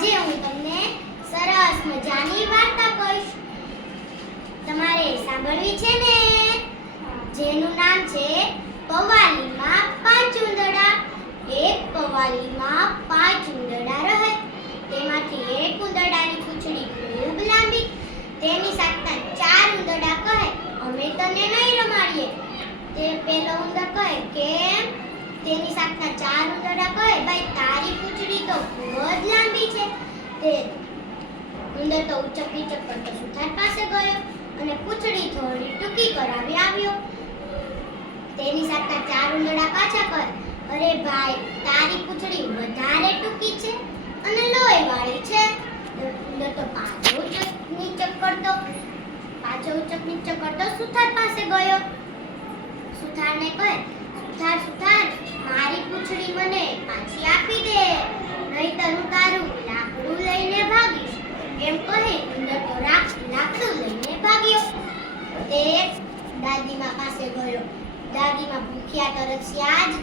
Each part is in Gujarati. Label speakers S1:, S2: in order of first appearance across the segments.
S1: આજે હું તમને સરસ મજાની વાર્તા કહીશ. તમારે સાંભળવી છે ને? જેનું નામ છે પવાલીમાં પાંચ ઉંદરડા. એક પવાલીમાં પાંચ ઉંદરડા રહે. તેમાંથી એક ઉંદરડાની પૂંછડી ખૂબ લાંબી. તેની સાથે ચાર ઉંદરડા કહે, અમે તને નહીં રમાડીએ. તે પેલો ઉંદર કહે, કેમ? તેની સાથે ચાર ઉંદરડા ઉંદર તો સુથાર પાસે ગયો અને પૂંછડી થોડી ટૂંકી કરાવી આવ્યો. તેની સાથે ચાર ઉંદડા પાછા કર અરે ભાઈ, તારી પૂંછડી વધારે ટૂંકી છે અને લોહી વાળી છે. ઉંદર તો પાછો ઉચક નીચક કરતો પાછો ઉચક નીચક કરતો સુથાર પાસે ગયો. સુથારને કહે, સુથાર સુથાર મારી પૂંછડી મને પાછી આપી દે નહીતર હું તારું લાકડું લઈને ભાગીશ એમ કહી ઉંદર તો રાખ- લાકડું લઈને ભાગ્યો તે દાદીમા પાસે ગયો દાદીમા ભૂખ્યા તરસ્યા જ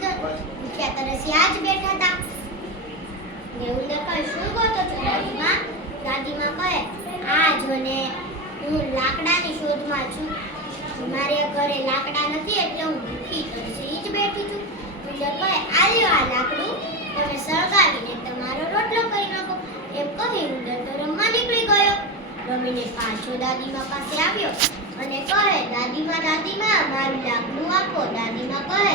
S1: ભૂખ્યા તરસ્યા જ બેઠા હતા. ને ઉંદર કહે શું ગોતો છો દાદીમાં? દાદીમાં કહે આ જોને હું લાકડાની શોધમાં છું. મારે ઘરે લાકડા નથી એટલે હું ભૂખી તરસી જ બેઠી છું. ઉંદર કહે, આલ્યો આ લાકડું, તમે સળગાવીને તમારો રોટલો કરી નાખો. એમ કહી ઉંદર તો રમવા નીકળી ગયો. રમીને પાછો દાદીમા પાસે આવ્યો અને કહે, દાદીમા દાદીમા, મારું લાકડું આપો દાદીમા કહે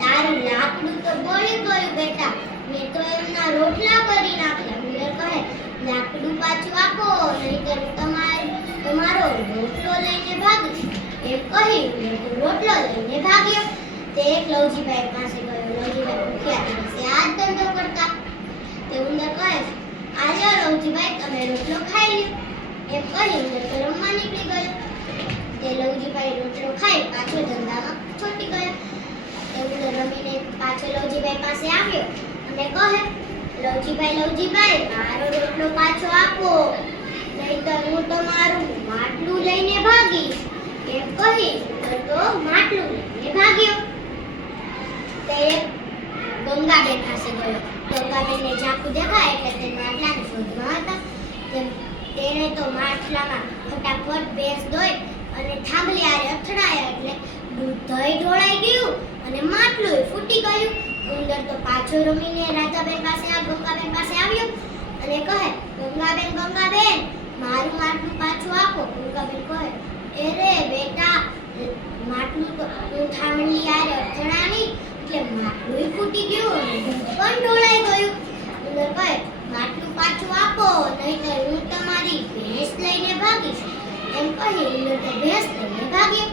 S1: તારું લાકડું તો બોલે ગયું બેટા. મેં તો એમના રોટલા કરી નાખ્યા. ઉંદર કહે, લાકડું પાછું આપો, નહીંતર તમારો તમારો રોટલો લઈને ભાગીશ એમ કહી મેં તો રોટલો લઈને ભાગ્યો. તે એક લવજીભાઈ પાસે ગયો. લવજીભાઈ ભૂખ્યા દિવસે આ ધંધો કરતા. તે ઉંદર કહે, આજે લવજીભાઈ તમે રોટલો ખાઈ લ્યો. એમ કહી ઉંદર તો રમવા નીકળી ગયો. તે લવજીભાઈ રોટલો ખાઈ પાછો ધંધામાં છોટી ગયો. ઉંદર રમીને પાછો એમ તો માટલું ફટાફટ ભેંસ દોઈ અને થાંભલી આરે અથડાયા એટલે દૂધ દહીં ઢોળાઈ ગયું અને માટલું ફૂટી ગયું. ઉંદર તો પાછો રમીને રાજાબેન પાસે આ ગંગાબેન પાસે આવ્યો અને કહે, ગંગાબેન ગંગાબેન, મારું માટલું પાછું આપો. ગંગાબેન કહે, એ રે બેટા, માટલું તો હું યાર અથડાણી એટલે માટલું ફૂટી ગયું અને પણ ઢોળાઈ ગયું. ઉંદર કહે, માટલું પાછું આપો, નહીંતર હું તમારી ભેંસ લઈને ભાગીશ. એમ કહી ઉંદર તો ભેંસ લઈને ભાગ્યો.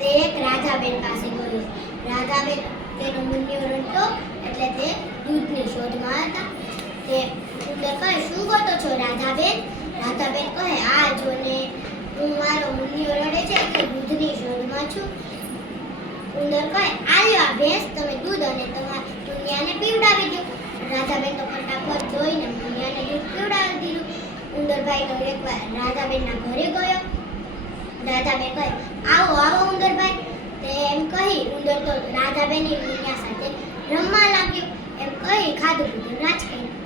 S1: તે એક રાજાબેન પાસે ગયો. રાજાબેન તેનો મુન્યો રડતો એટલે તે દૂધની શોધમાં હતા. તે ઉંદર કહે, શું ગોતો છો રાધાબેન? રાધાબેન કહે, આ જોને હું મારો મુન્યો રડે છે એટલે દૂધની શોધમાં છું. ઉંદર કહે આવ્યો આ ભેંસ, તમે દૂધ અને તમારા મુનિયાને પીવડાવી દો. રાધાબેન તો ફટાફટ જોઈને મુનિયાને દૂધ પીવડાવી દીધું. ઉંદરભાઈ તો એકવાર રાધાબેનના ઘરે ગયો. રાધાબેન કહે, આવો આવો ઉંદરભાઈ. તે એમ કહી, ઉંદર તો રાધાબેનની મુનિયા સાથે રમવા લાગ્યો. એમ કહી, ખાધું, પીધું કર્યું.